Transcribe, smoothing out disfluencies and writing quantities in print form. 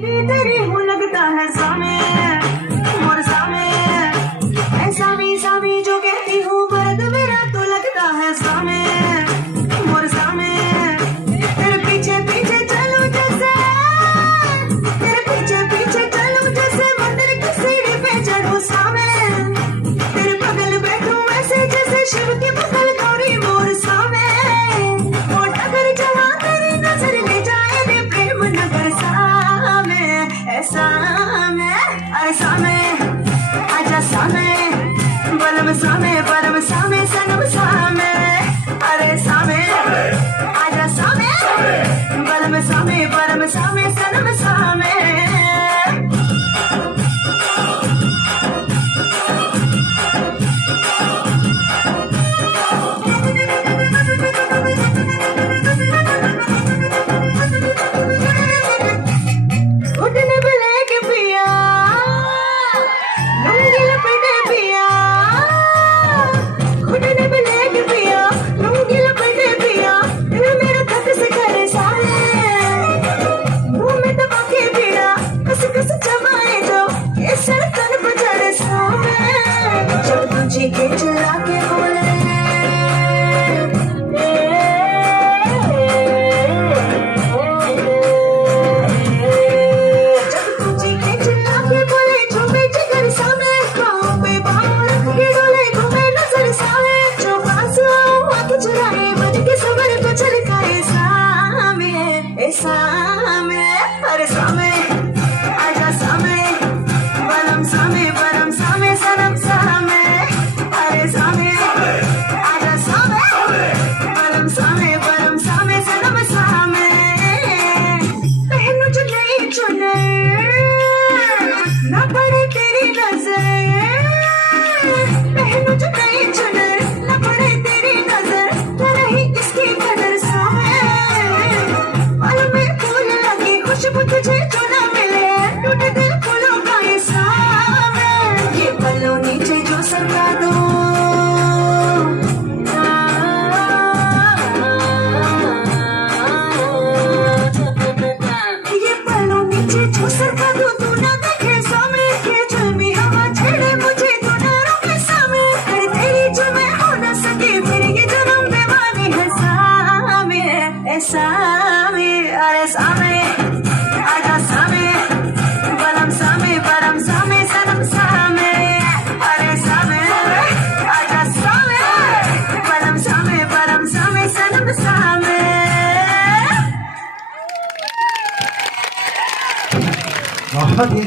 तेरी हूँ लगता है सामे मोर सामे ऐ सामी सामी जो कहती हूँ मर्द मेरा तो लगता है सामे मोर सामे तेरे पीछे पीछे चलूं जैसे तेरे पीछे पीछे चलूं जैसे मंदिर की सीढ़ी पे चढ़ूं सामे तेरे बगल बैठूं ऐसे जैसे शिव के बगल गौरी मोर सामे वो डगर जहाँ तेरी नजर ले जाए रे प्रेम नगर सामे ऐसा में अरे सामे आजा सामे बलम सामे परम सामे सनम सामे अरे सामे आजा सामे बलम सामे परम सामे सनम सामे घुटने पे लेके पिया लुंगी लपेटे पिया घुटने पे लेके पिया लुंगी लपेटे पिया दिल मेरा धक से करे सारे मुंह में दबा के पिया कस कस जमाए जो ये सड़कन पर चढ़े सामे जब तुझे के चला के बोले सामे अरे सामे आजा सामे बलम सामे परम सामे सनम सामे अरे सामे आजा सामे बलम सामे परम सामे सनम सामे पहनूं जो नई चुनर ना पड़े तेरी नजर पहनूं जो नई चुनर ना पड़े तेरी नजर न रही इसकी कदर सामे खुशबू तुझे जो ना मिले टूटे दिल फूलों का ये सामे ये पल्लों नीचे जो सरका दो ये पल्लों नीचे जो सरका दो तू ना देखे सामे ये जुल्मी हवा छेड़े मुझे तू ना रोके सामे अरे तेरी जो मैं हो ना सके फिर ये जन्म बेमानी है सामे ऐ सामे अरे सामे आजा सामे बलम सामे परम सामे सनम सामे अरे सामे आजा सामे बलम सामे परम सामे सनम सामे बहुत ही